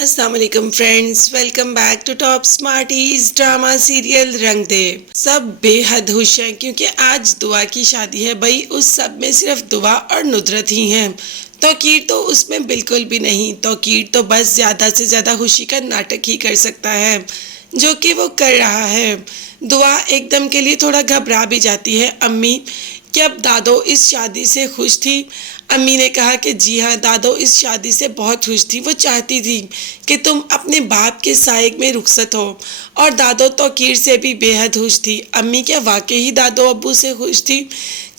अस्सलाम वालेकुम friends, welcome back to top smarties drama serial Rang De. सब बेहद खुश हैं क्योंकि आज दुआ की शादी है। भाई उस सब में सिर्फ दुआ और नुदरत ही हैं। तौकीर तो उसमें बिल्कुल भी नहीं। तौकीर तो बस ज़्यादा से ज़्यादा खुशी का नाटक ही कर सकता है, जो कि वो कर रहा है। दुआ एकदम के लिए थोड़ा घबरा भी जाती है। अम्मी, क्या दादो इस शादी से खुश थी? अम्मी ने कहा कि जी हाँ, दादो इस शादी से बहुत खुश थी। वो चाहती थी कि तुम अपने बाप के साए में रुखसत हो। और दादो तौकीर से भी बेहद खुश थी। अम्मी, क्या वाकई ही दादो अब्बू से खुश थी?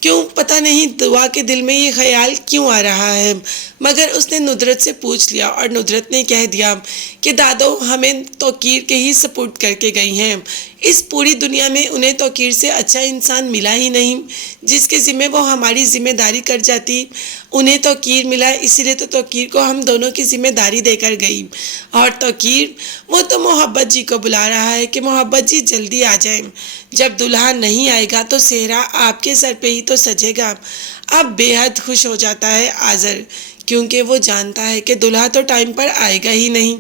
क्यों पता नहीं दुआ के दिल में ये ख्याल क्यों आ रहा है। मगर उसने नुदरत से पूछ लिया और नुदरत ने कह दिया कि दादो हमें तौकीर के ही सपोर्ट करके गई हैं। इस पूरी दुनिया में उन्हें तौकीर से अच्छा इंसान मिला ही नहीं, जिसके ज़िम्मे वो हमारी ज़िम्मेदारी कर जाती। उन्हें तौकीर मिला, इसीलिए तो तौकीर को हम दोनों की ज़िम्मेदारी देकर गई। और तौकीर, वो तो मोहब्बत जी को बुला रहा है कि मोहब्बत जी जल्दी आ जाएं। जब दुल्हा नहीं आएगा तो सेहरा आपके सर पे ही तो सजेगा। अब बेहद खुश हो जाता है आज़र, क्योंकि वो जानता है कि दुल्हा तो टाइम पर आएगा ही नहीं।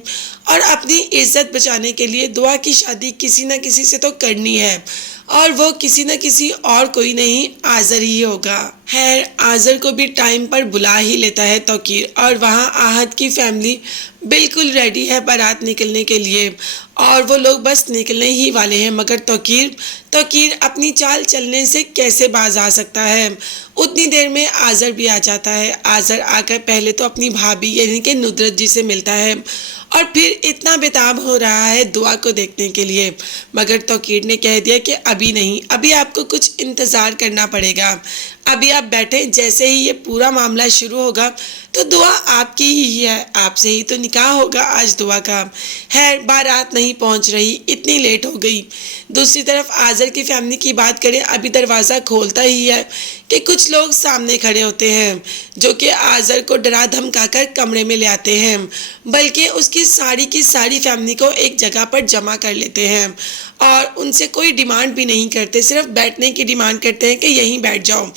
और अपनी इज्जत बचाने के लिए दुआ की शादी किसी न किसी से तो करनी है, और वो किसी न किसी और कोई नहीं, आज़र ही होगा। खैर, आज़र को भी टाइम पर बुला ही लेता है तौकीर, और वहाँ आहत की फैमिली बिल्कुल रेडी है बारात निकलने के लिए, और वो लोग बस निकलने ही वाले हैं। मगर तौकीर अपनी चाल चलने से कैसे बाज आ सकता है। उतनी देर में आज़र भी आ जाता है। आज़र आकर पहले तो अपनी भाभी यानी कि नुदरत जी से मिलता है, और फिर इतना बेताब हो रहा है दुआ को देखने के लिए। मगर तौकीर ने कह दिया कि अभी नहीं, अभी आपको कुछ इंतज़ार करना पड़ेगा। अभी आप बैठे, जैसे ही ये पूरा मामला शुरू होगा तो दुआ आपकी ही है, आपसे ही तो निकाह होगा आज दुआ का। खैर, बारात नहीं पहुंच रही, इतनी लेट हो गई। दूसरी तरफ आज़र की फैमिली की बात करें, अभी दरवाज़ा खोलता ही है कि कुछ लोग सामने खड़े होते हैं, जो कि आज़र को डरा धमका कर कमरे में ले आते हैं, बल्कि उसकी सारी की सारी फैमिली को एक जगह पर जमा कर लेते हैं और उनसे कोई डिमांड भी नहीं करते, सिर्फ बैठने की डिमांड करते हैं कि यहीं बैठ जाओ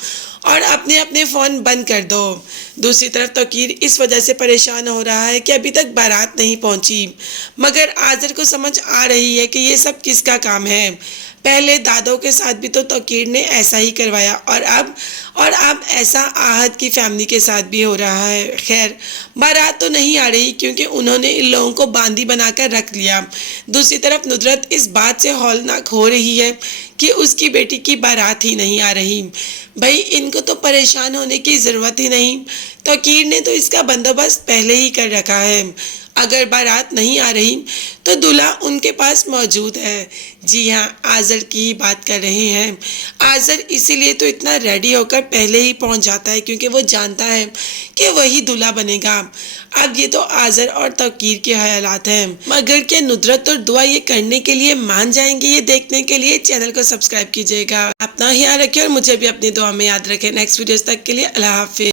और अपने अपने फ़ोन बंद कर दो। दूसरी तरफ तौकीर इस वजह से परेशान हो रहा है कि अभी तक बारात नहीं पहुंची, मगर आज़र को समझ आ रही है कि ये सब किसका काम है। पहले दादों के साथ भी तो तौकीर ने ऐसा ही करवाया, और अब ऐसा आहत की फैमिली के साथ भी हो रहा है। खैर, बारात तो नहीं आ रही क्योंकि उन्होंने इन लोगों को बांदी बनाकर रख लिया। दूसरी तरफ नुदरत इस बात से हौलनाक हो रही है कि उसकी बेटी की बारात ही नहीं आ रही। भाई, इनको तो परेशान होने की ज़रूरत ही नहीं, तौकीर ने तो इसका बंदोबस्त पहले ही कर रखा है। अगर बारात नहीं आ रही तो दूल्हा उनके पास मौजूद है। जी हाँ, आज़र की ही बात कर रहे हैं। आज़र इसीलिए तो इतना रेडी होकर पहले ही पहुंच जाता है क्योंकि वो जानता है कि वही दूल्हा बनेगा। अब ये तो आज़र और तौकीर के ख्यालात हैं, मगर क्या नुदरत और दुआ ये करने के लिए मान जाएंगे? ये देखने के लिए चैनल को सब्सक्राइब कीजिएगा। अपना ख्याल रखें और मुझे भी अपनी दुआ में याद रखें। नेक्स्ट वीडियोस तक के लिए अल्लाह हाफिज़।